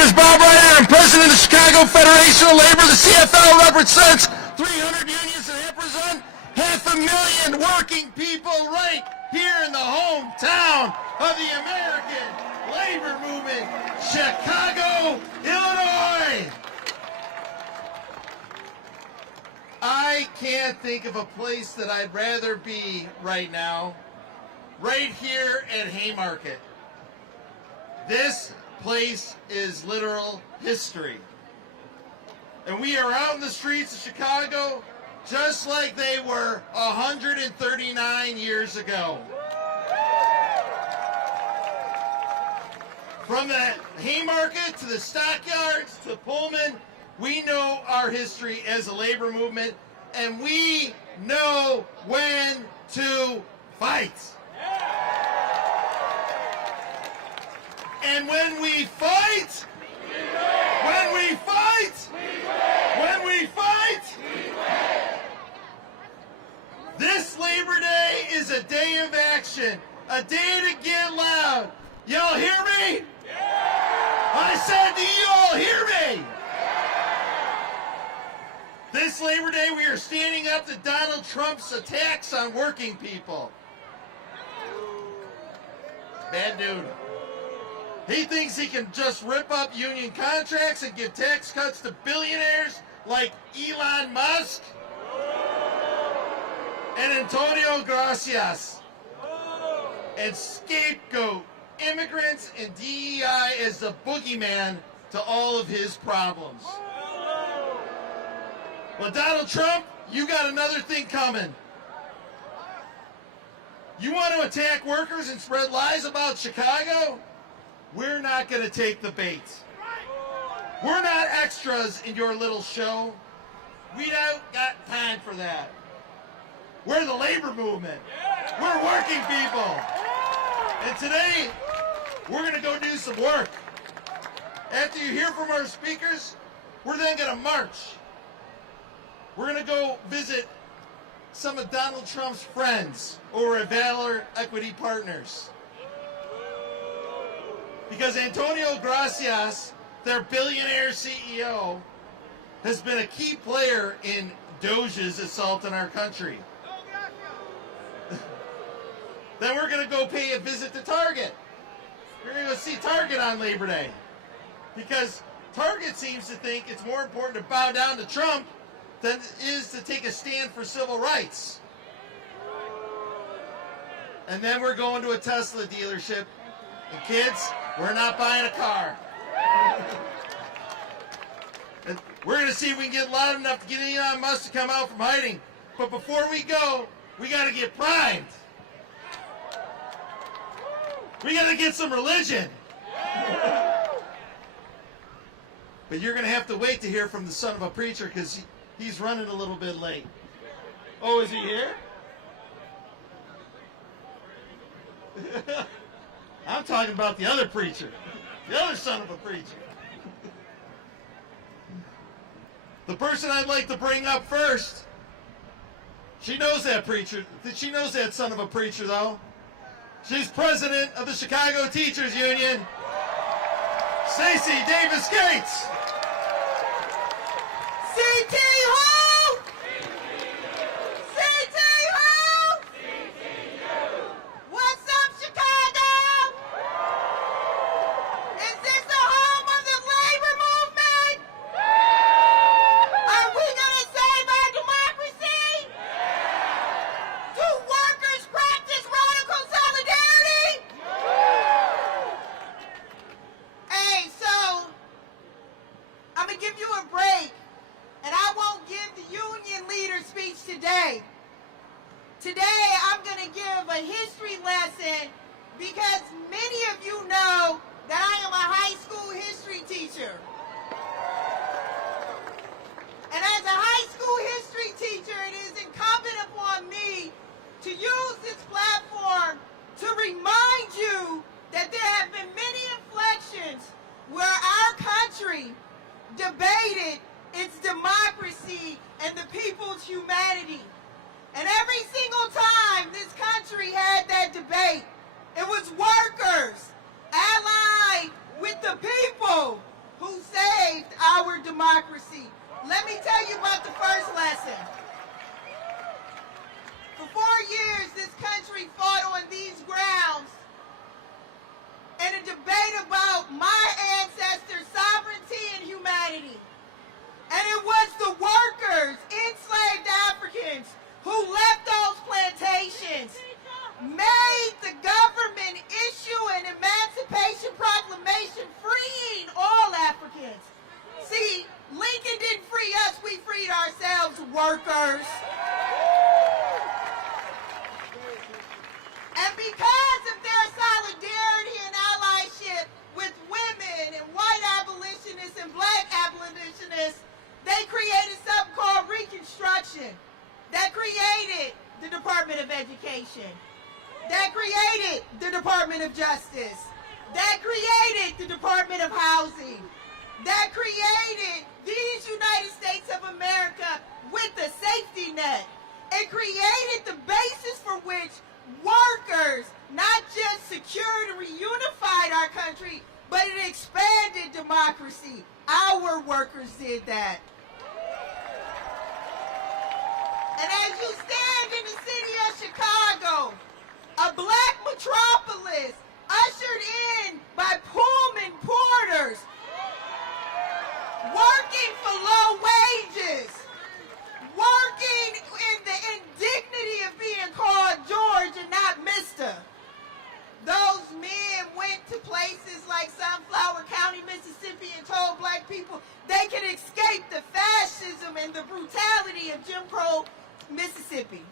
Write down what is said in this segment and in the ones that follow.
name is Bob Ryder. I'm president of the Chicago Federation of Labor. The CFL represents 300 unions and represent 500,000 working people right here in the hometown of the American labor movement, Chicago, Illinois. I can't think of a place that I'd rather be right now, right here at Haymarket. This place is literal history. And we are out in the streets of Chicago just like they were 139 years ago. From the Haymarket to the stockyards to Pullman, we know our history as a labor movement, and we know when to fight. And when we fight, when we fight, when we fight, this Labor Day is a day of action, a day to get loud. Y'all hear me? I said, do you all hear me? This Labor Day, we are standing up to Donald Trump's attacks on working people. Bad dude. He thinks he can just rip up union contracts and give tax cuts to billionaires like Elon Musk and Antonio Gracias, and scapegoat immigrants and DEI as the boogeyman to all of his problems. Well, Donald Trump, you got another thing coming. You want to attack workers and spread lies about Chicago? We're not going to take the bait. We're not extras in your little show. We don't got time for that. We're the labor movement. We're working people. And today, we're going to go do some work. After you hear from our speakers, we're then going to march. We're going to go visit some of Donald Trump's friends over at Valor Equity Partners. Because Antonio Gracias, their billionaire CEO, has been a key player in Doge's assault on our country. Then we're going to go pay a visit to Target. We're going to go see Target on Labor Day. Because Target seems to think it's more important to bow down to Trump than it is to take a stand for civil rights. And then we're going to a Tesla dealership. And kids, we're not buying a car. And we're going to see if we can get loud enough to get Elon Musk to come out from hiding. But before we go, we got to get primed. We got to get some religion. But you're going to have to wait to hear from the son of a preacher because he's running a little bit late. Oh, is he here? I'm talking about the other preacher. The other son of a preacher. The person I'd like to bring up first, she knows that preacher. She knows that son of a preacher, though. She's president of the Chicago Teachers Union, Stacey Davis Gates. CT who? CT who? What's up, Chicago? Is this the home of the labor movement? Are we gonna save our democracy? Do workers practice radical solidarity? Hey, so I'm gonna give you a break. And I won't give the union leader speech today. Today, I'm going to give a history lesson because many of you know that I am a high school history teacher. And as a high school history teacher, it is incumbent upon me to use this platform to remind you that there have been many inflections where our country debated its democracy and the people's humanity. And every single time this country had that debate, it was workers, allies, of Justice, that created the Department of Housing, that created these United States of America with a safety net. It created the basis for which workers not just secured and reunified our country, but it expanded democracy. Our workers did that. And as you stand in the city of Chicago, a black metropolis ushered in by Pullman porters, working for low wages, working in the indignity of being called George and not Mr. Those men went to places like Sunflower County, Mississippi, and told black people they could escape the fascism and the brutality of Jim Crow, Mississippi.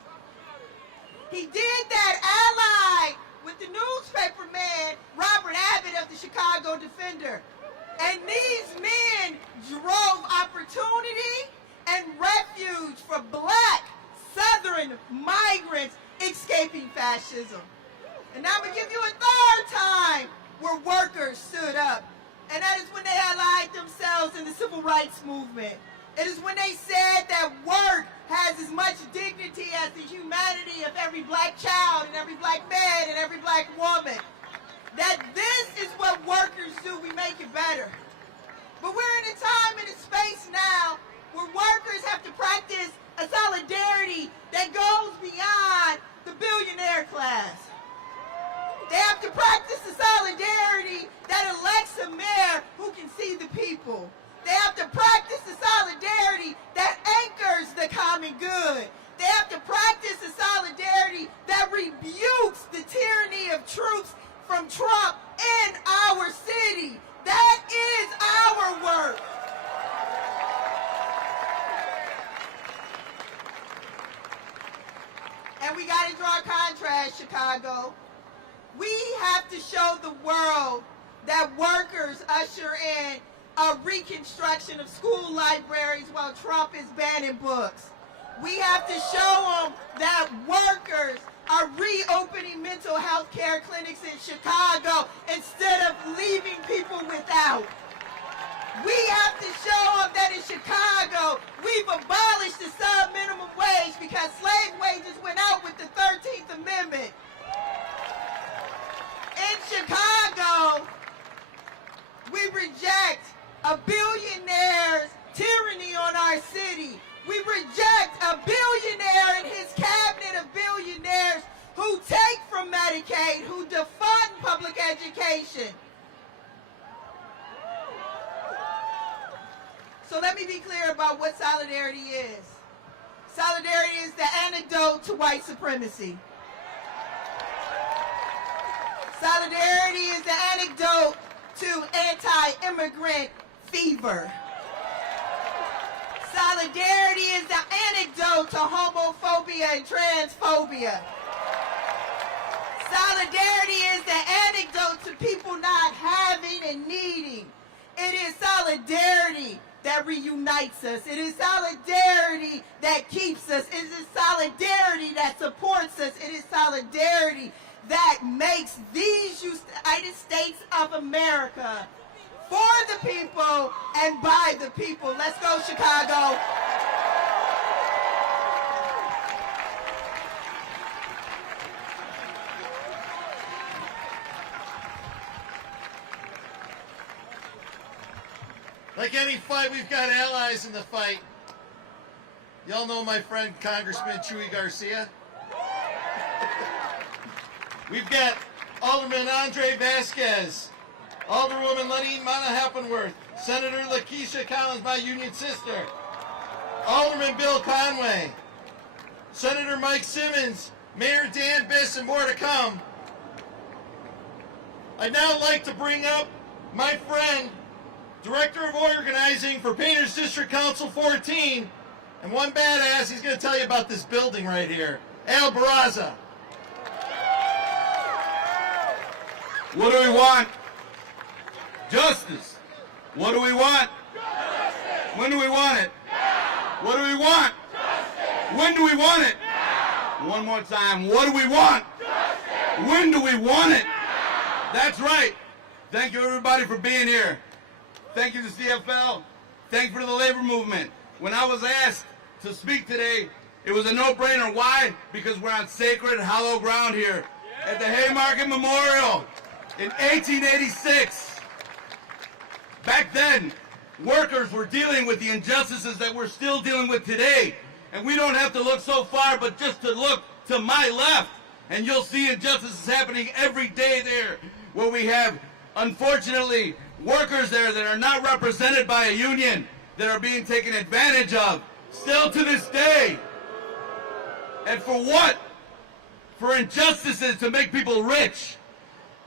He did that allied with the newspaper man, Robert Abbott of the Chicago Defender. And these men drove opportunity and refuge for black Southern migrants escaping fascism. And I'm going to give you a third time where workers stood up. And that is when they allied themselves in the civil rights movement. It is when they said that work has as much dignity as the humanity of every black child and every black man and every black woman. That this is what workers do. We make it better. But we're in a time and a space now where workers have to practice a solidarity that goes beyond the billionaire class. They have to practice the solidarity that elects a mayor who can see the people. They have to practice the solidarity that anchors the common good. They have to practice the solidarity that rebukes the tyranny of troops from Trump in our city. That is our work. And we got to draw a contrast, Chicago. We have to show the world that workers usher in a reconstruction of school libraries while Trump is banning books. We have to show them that workers are reopening mental health care clinics in Chicago instead of leaving people without. We have to show them that in Chicago, we've abolished the sub-minimum wage because slave wages went out with the 13th Amendment. In Chicago, we reject a billionaire's tyranny on our city. We reject a billionaire and his cabinet of billionaires who take from Medicaid, who defund public education. So let me be clear about what solidarity is. Solidarity is the antidote to white supremacy. Solidarity is the antidote to anti-immigrant fever. Solidarity is the antidote to homophobia and transphobia. Solidarity is the antidote to people not having and needing. It is solidarity that reunites us. It is solidarity that keeps us. It is solidarity that supports us. It is solidarity that makes these United States of America for the people and by the people. Let's go, Chicago. Like any fight, we've got allies in the fight. Y'all know my friend Congressman Chuy Garcia? We've got Alderman Andre Vasquez, Alderwoman Lenine Mana-Heppenworth, Senator Lakeisha Collins, my union sister, Alderman Bill Conway, Senator Mike Simmons, Mayor Dan Biss, and more to come. I'd now like to bring up my friend, Director of Organizing for Painters District Council 14, and one badass, he's going to tell you about this building right here, Al Barraza. What do we want? Justice. What do we want? Justice. When do we want it? Now. What do we want? Justice. When do we want it? Now. One more time. What do we want? Justice. When do we want it? Now. That's right. Thank you, everybody, for being here. Thank you to CFL. Thank you for the labor movement. When I was asked to speak today, it was a no-brainer. Why? Because we're on sacred, hallowed ground here at the Haymarket Memorial in 1886. Back then, workers were dealing with the injustices that we're still dealing with today. And we don't have to look so far, but just to look to my left, and you'll see injustices happening every day there, where we have, unfortunately, workers there that are not represented by a union, that are being taken advantage of, still to this day. And for what? For injustices to make people rich,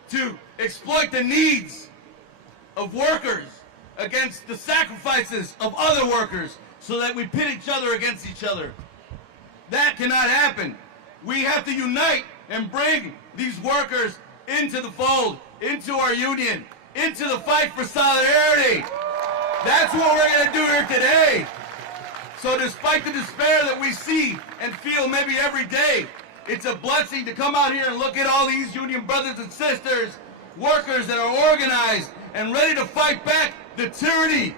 to exploit the needs of workers against the sacrifices of other workers, so that we pit each other against each other. That cannot happen. We have to unite and bring these workers into the fold, into our union, into the fight for solidarity. That's what we're going to do here today. So despite the despair that we see and feel maybe every day, it's a blessing to come out here and look at all these union brothers and sisters, workers that are organized and ready to fight back the tyranny.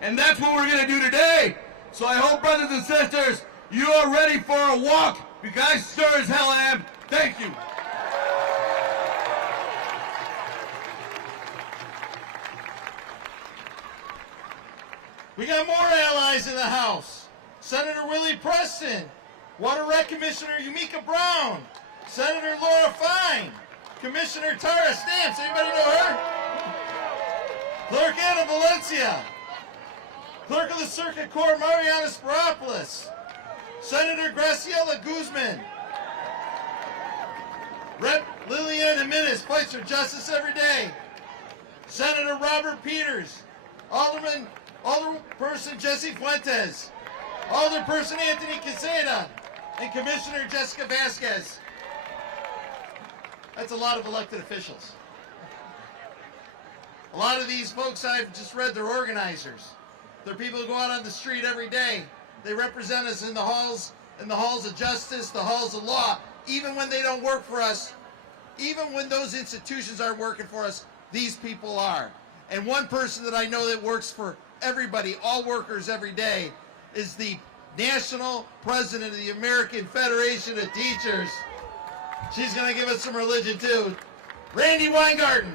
And that's what we're going to do today. So I hope, brothers and sisters, you are ready for a walk, because I sure as hell am. Thank you. We got more allies in the House. Senator Willie Preston, Water Rec Commissioner Yumika Brown, Senator Laura Fine, Commissioner Tara Stamps, anybody know her? Clerk Anna Valencia, Clerk of the Circuit Court Mariana Spiropoulos, Senator Graciela Guzman, Rep. Liliana Jimenez fights for justice every day, Senator Robert Peters, Alderperson Jesse Fuentes, Alderperson Anthony Quezada, and Commissioner Jessica Vasquez. That's a lot of elected officials. A lot of these folks I've just read, they're organizers. They're people who go out on the street every day. They represent us in the halls of justice, the halls of law. Even when they don't work for us, even when those institutions aren't working for us, these people are. And one person that I know that works for everybody, all workers every day, is the national president of the American Federation of Teachers. She's going to give us some religion too. Randy Weingarten.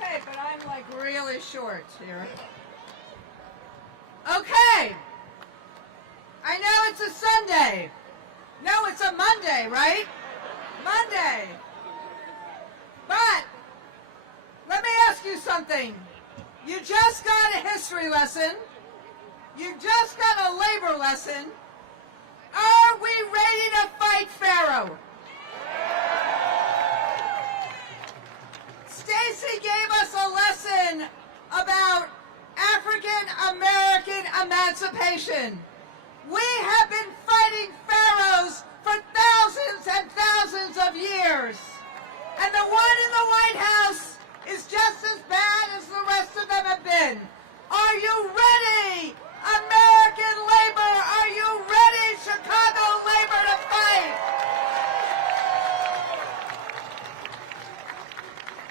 Okay, but I'm like really short here. Okay. I know it's a Sunday. No, it's a Monday, right? Monday. But let me ask you something. You just got a history lesson. You just got a labor lesson. Are we ready to fight Pharaoh? Stacy gave us a lesson about African American emancipation. We have been fighting pharaohs for thousands and thousands of years. And the one in the White House is just as bad as the rest of them have been. Are you ready, American labor? Are you ready, Chicago labor, to fight?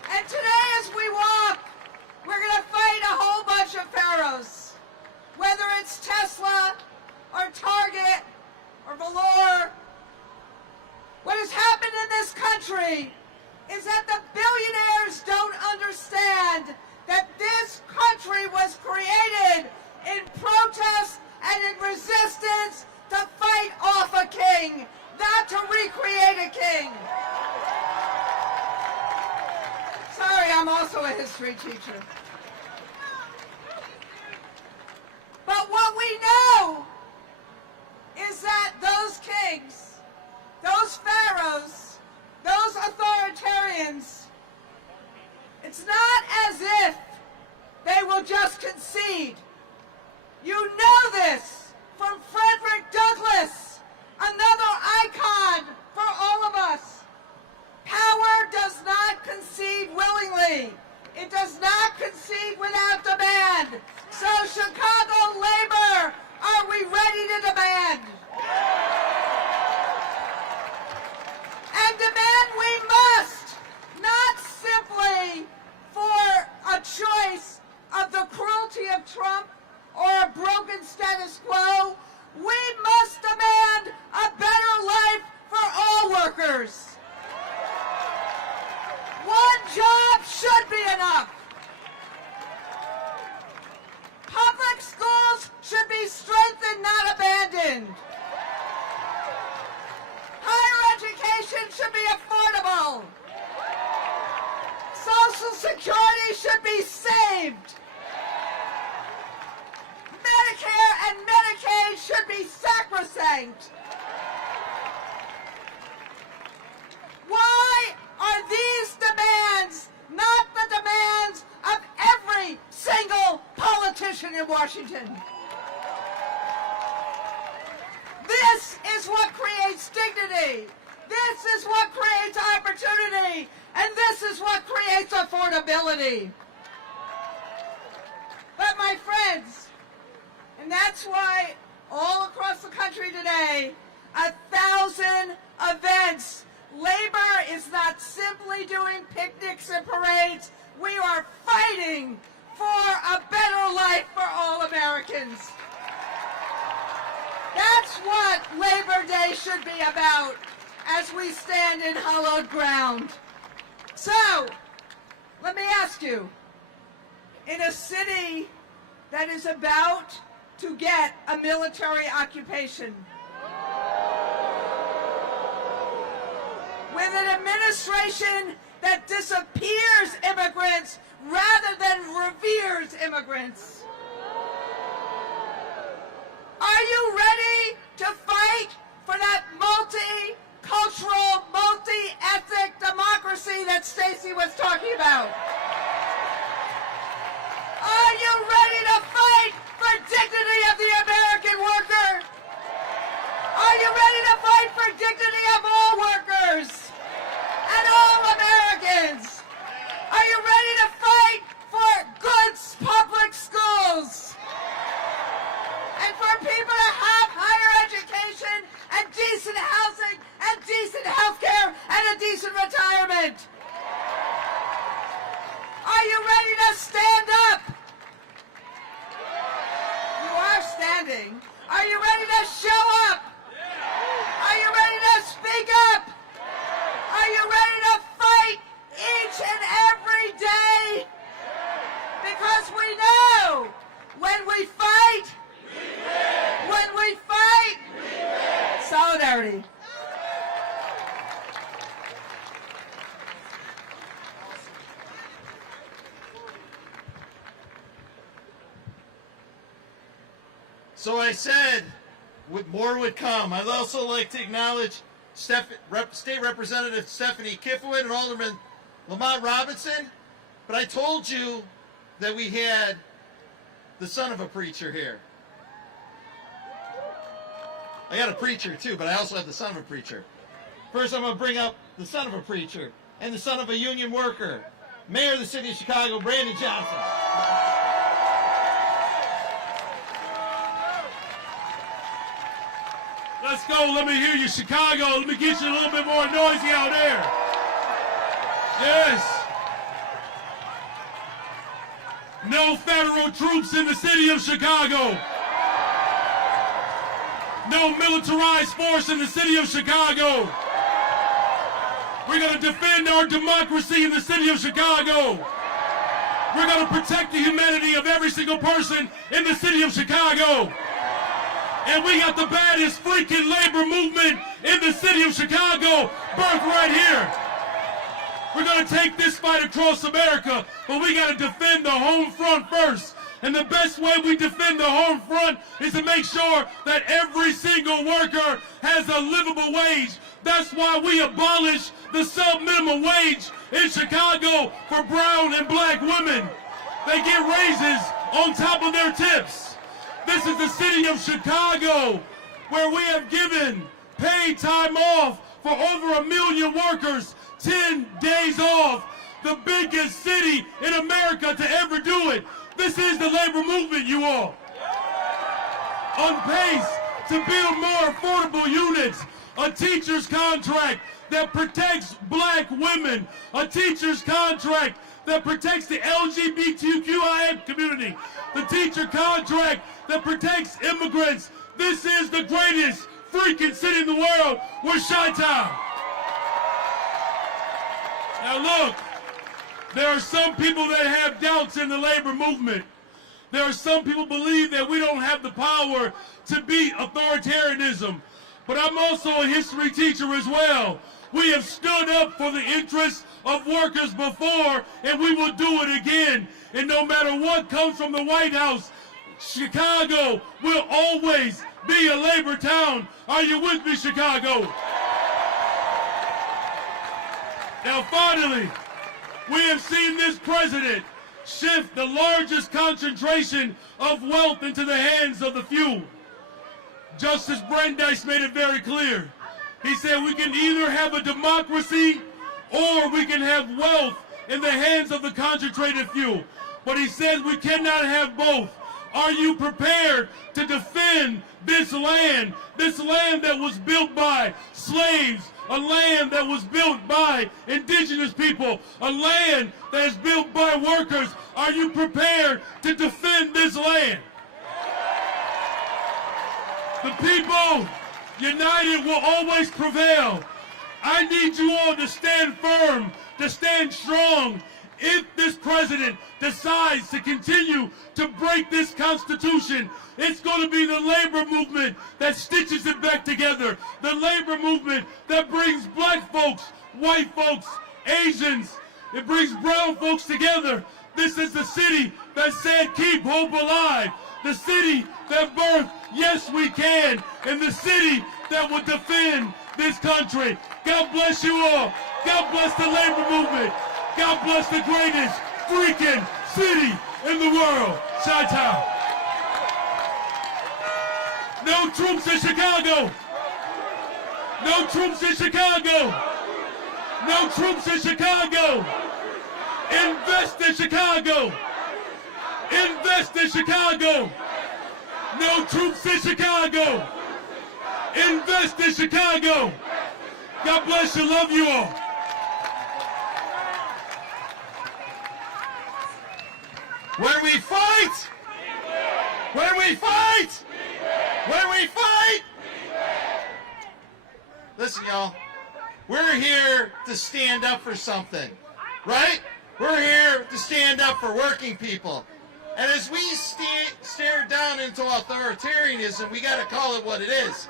And today as we walk, we're going to fight a whole bunch of pharaohs. Whether it's Tesla, or Target, or Valor. What has happened in this country is that the billionaires don't understand that this country was created in protest and in resistance to fight off a king, not to recreate a king. Sorry, I'm also a history teacher. But what we know is that those kings, those pharaohs, those authoritarians, it's not as if they will just concede. You know this from Frederick Douglass, another icon for all of us. Power does not concede willingly. It does not concede Trump or a broken status quo. We must demand a better life for all workers. One job should be enough. Public schools should be strengthened, not abandoned. Higher education should be affordable. Social Security should be saved. Medicare and Medicaid should be sacrosanct. Why are these demands not the demands of every single politician in Washington? This is what creates dignity. This is what creates opportunity. And this is what creates affordability. But my friends, and that's why all across the country today, 1,000 events. Labor is not simply doing picnics and parades. We are fighting for a better life for all Americans. That's what Labor Day should be about as we stand in hallowed ground. So, let me ask you, in a city that is about to get a military occupation, with an administration that disappears immigrants rather than reveres immigrants, are you ready to fight for that multicultural, multi-ethnic democracy that Stacey was talking about? Are you ready to fight for dignity of the American worker? Are you ready to fight for dignity of all workers and all Americans? Are you ready to fight for good public schools? And for people to have higher education and decent housing and decent health care and a decent retirement? Are you ready to stand up? You are standing. Are you ready to show up? Are you ready to speak up? Are you ready to fight each and every day? Because we know when we fight, solidarity. So I said, more would come. I'd also like to acknowledge State Representative Stephanie Kiffowit and Alderman Lamont Robinson. But I told you that we had the son of a preacher here. I got a preacher too, but I also have the son of a preacher. First, I'm going to bring up the son of a preacher and the son of a union worker, Mayor of the City of Chicago, Brandon Johnson. Let's go. Let me hear you, Chicago. Let me get you a little bit more noisy out there. Yes. No federal troops in the city of Chicago. No militarized force in the city of Chicago. We're going to defend our democracy in the city of Chicago. We're going to protect the humanity of every single person in the city of Chicago. And we got the baddest freaking labor movement in the city of Chicago, birthed right here. We're going to take this fight across America, but we got to defend the home front first. And the best way we defend the home front is to make sure that every single worker has a livable wage. That's why we abolished the sub-minimum wage in Chicago for brown and black women. They get raises on top of their tips. This is the city of Chicago, where we have given paid time off for over 1 million workers, 10 days off, the biggest city in America to ever do it. This is the labor movement, you all. On pace to build more affordable units, a teacher's contract that protects black women, a teacher's contract that protects the LGBTQIA community, the teacher contract that protects immigrants. This is the greatest freaking city in the world. We're Chi-Town. Now look, there are some people that have doubts in the labor movement. There are some people believe that we don't have the power to beat authoritarianism. But I'm also a history teacher as well. We have stood up for the interests of workers before, and we will do it again. And no matter what comes from the White House, Chicago will always be a labor town. Are you with me, Chicago? Now finally, we have seen this president shift the largest concentration of wealth into the hands of the few. Justice Brandeis made it very clear. He said we can either have a democracy or we can have wealth in the hands of the concentrated few. But he says we cannot have both. Are you prepared to defend this land that was built by slaves, a land that was built by indigenous people, a land that is built by workers? Are you prepared to defend this land? The people united will always prevail. I need you all to stand firm, to stand strong. If this president decides to continue to break this Constitution, it's going to be the labor movement that stitches it back together. The labor movement that brings black folks, white folks, Asians. It brings brown folks together. This is the city that said keep hope alive. The city that birthed Yes We Can. And the city that will defend this country. God bless you all. God bless the labor movement. God bless the greatest freaking city in the world, Chi-Town. No troops in Chicago. No troops in Chicago. No troops in Chicago. Invest in Chicago. Invest in Chicago. No troops in Chicago. Invest in Chicago. God bless you. Love you all. When we fight, when we fight, when we fight. Listen, y'all, we're here to stand up for something, right? We're here to stand up for working people. And as we stare down into authoritarianism, we got to call it what it is.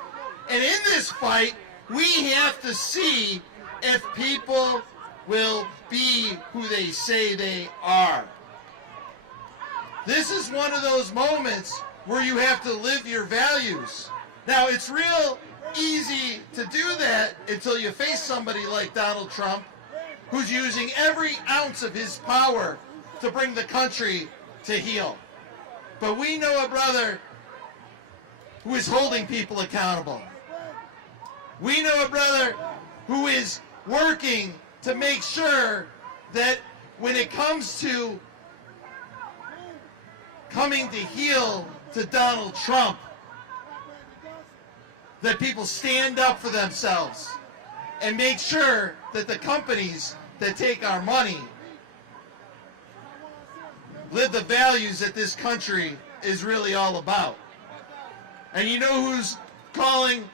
And in this fight, we have to see if people will be who they say they are. This is one of those moments where you have to live your values. Now, it's real easy to do that until you face somebody like Donald Trump, who's using every ounce of his power to bring the country to heel. But we know a brother who is holding people accountable. We know a brother who is working to make sure that when it comes to coming to heel to Donald Trump, that people stand up for themselves and make sure that the companies that take our money live the values that this country is really all about. And you know who's calling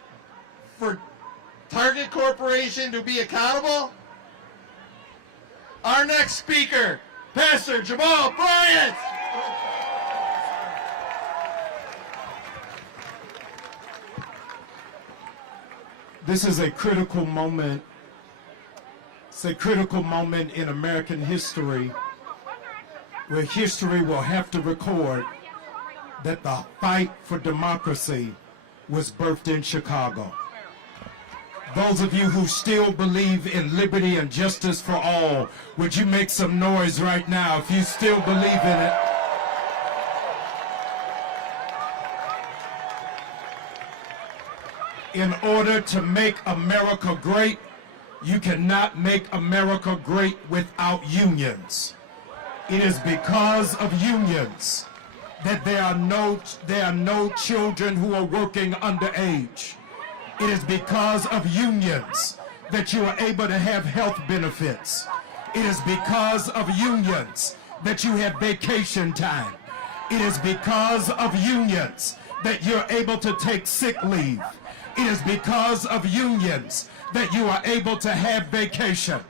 for Target Corporation to be accountable? Our next speaker, Pastor Jamal Bryant. This is a critical moment. It's a critical moment in American history where history will have to record that the fight for democracy was birthed in Chicago. Those of you who still believe in liberty and justice for all, would you make some noise right now if you still believe in it? In order to make America great, you cannot make America great without unions. It is because of unions that there are no children who are working underage. It is because of unions that you are able to have health benefits. It is because of unions that you have vacation time. It is because of unions that you're able to take sick leave. It is because of unions that you are able to have vacation.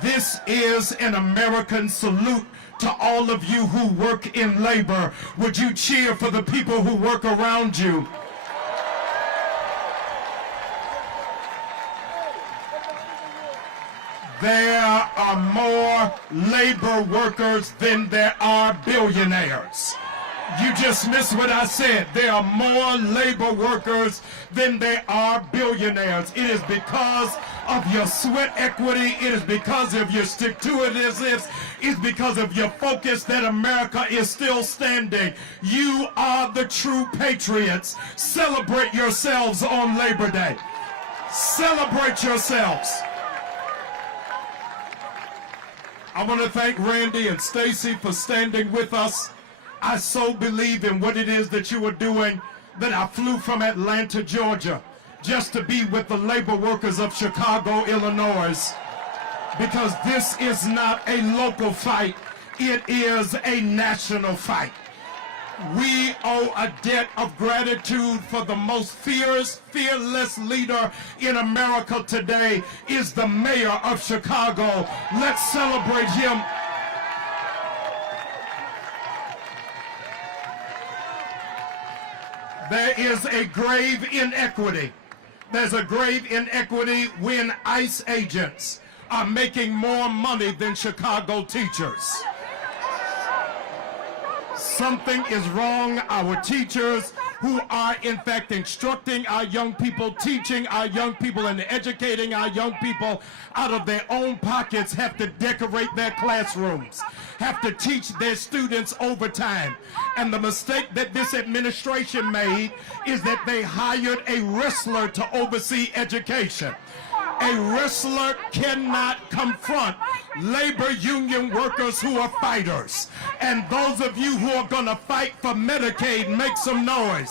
This is an American salute to all of you who work in labor. Would you cheer for the people who work around you? There are more labor workers than there are billionaires. You just missed what I said. There are more labor workers than there are billionaires. It is because of your sweat equity. It is because of your stick-to-itiveness. It's because of your focus that America is still standing. You are the true patriots. Celebrate yourselves on Labor Day. Celebrate yourselves. I want to thank Randy and Stacy for standing with us. I so believe in what it is that you are doing that I flew from Atlanta, Georgia, just to be with the labor workers of Chicago, Illinois, because this is not a local fight. It is a national fight. We owe a debt of gratitude for the most fearless leader in America today is the mayor of Chicago. Let's celebrate him. There is a grave inequity. There's a grave inequity when ICE agents are making more money than Chicago teachers. Something is wrong. Our teachers who are in fact instructing our young people, teaching our young people, and educating our young people out of their own pockets have to decorate their classrooms, have to teach their students overtime. And the mistake that this administration made is that they hired a wrestler to oversee education. A wrestler cannot confront labor union workers who are fighters. And those of you who are going to fight for Medicaid, make some noise.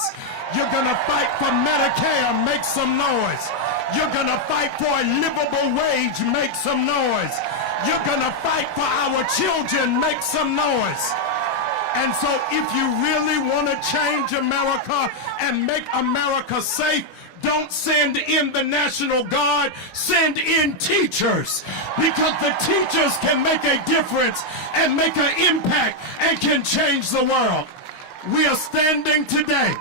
You're going to fight for Medicare, make some noise. You're going to fight for a livable wage, make some noise. You're going to fight for our children, make some noise. And so if you really want to change America and make America safe, don't send in the National Guard, send in teachers, because the teachers can make a difference and make an impact and can change the world. We are standing today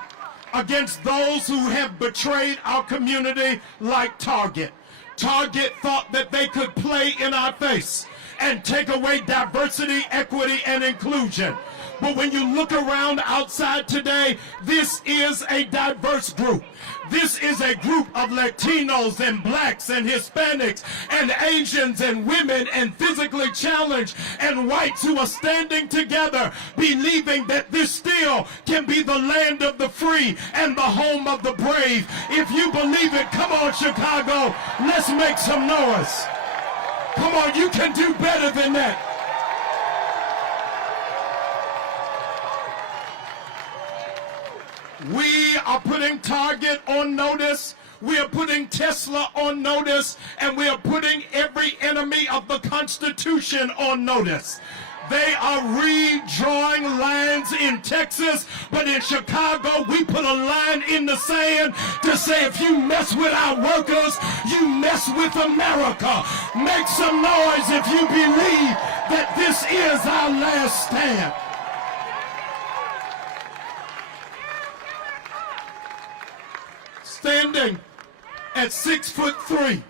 against those who have betrayed our community like Target. Target thought that they could play in our face and take away diversity, equity, and inclusion. But when you look around outside today, this is a diverse group. This is a group of Latinos and blacks and Hispanics and Asians and women and physically challenged and whites who are standing together believing that this still can be the land of the free and the home of the brave. If you believe it, come on, Chicago, let's make some noise. Come on, you can do better than that. We are putting Target on notice. We are putting Tesla on notice. And we are putting every enemy of the Constitution on notice. They are redrawing lines in Texas, but in Chicago, we put a line in the sand to say if you mess with our workers, you mess with America. Make some noise if you believe that this is our last stand. Standing at 6'3",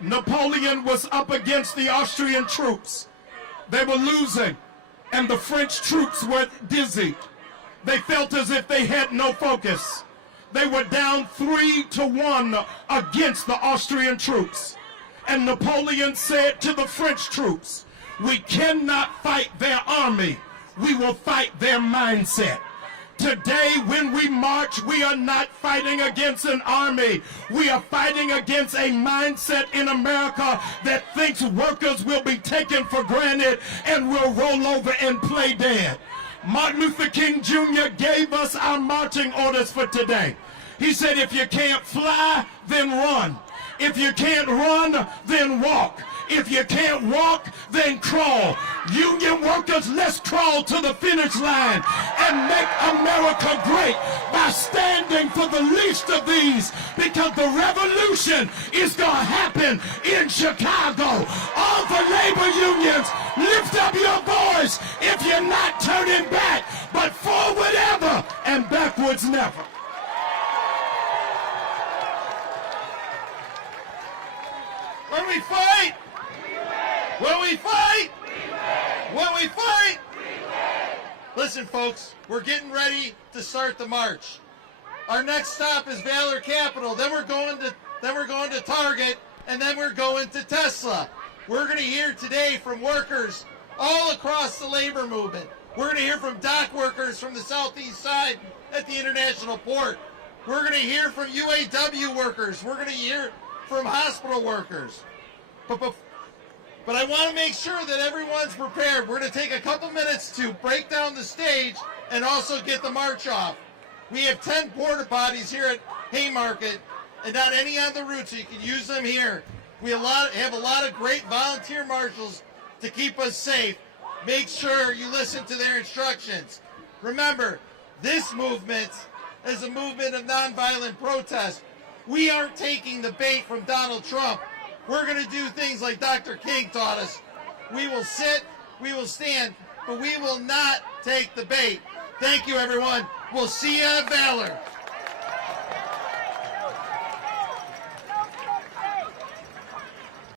Napoleon was up against the Austrian troops. They were losing, and the French troops were dizzy. They felt as if they had no focus. They were down 3-1 against the Austrian troops. And Napoleon said to the French troops, "We cannot fight their army. We will fight their mindset." Today, when we march, we are not fighting against an army. We are fighting against a mindset in America that thinks workers will be taken for granted and will roll over and play dead. Martin Luther King Jr. gave us our marching orders for today. He said, if you can't fly, then run. If you can't run, then walk. If you can't walk, then crawl. Union workers, let's crawl to the finish line and make America great by standing for the least of these, because the revolution is going to happen in Chicago. All the labor unions, lift up your voice if you're not turning back, but forward ever and backwards never. When we fight, when we fight, when we fight. Listen, folks, we're getting ready to start the march. Our next stop is Valor Capital. Then we're going to Target, and then we're going to Tesla. We're going to hear today from workers all across the labor movement. We're going to hear from dock workers from the southeast side at the International Port. We're going to hear from UAW workers. We're going to hear from hospital workers. But I want to make sure that everyone's prepared. We're going to take a couple minutes to break down the stage and also get the march off. We have 10 porta potties here at Haymarket and not any on the route, so you can use them here. We have a lot of great volunteer marshals to keep us safe. Make sure you listen to their instructions. Remember, this movement is a movement of nonviolent protest. We aren't taking the bait from Donald Trump. We're going to do things like Dr. King taught us. We will sit, we will stand, but we will not take the bait. Thank you, everyone. We'll see you at Valor.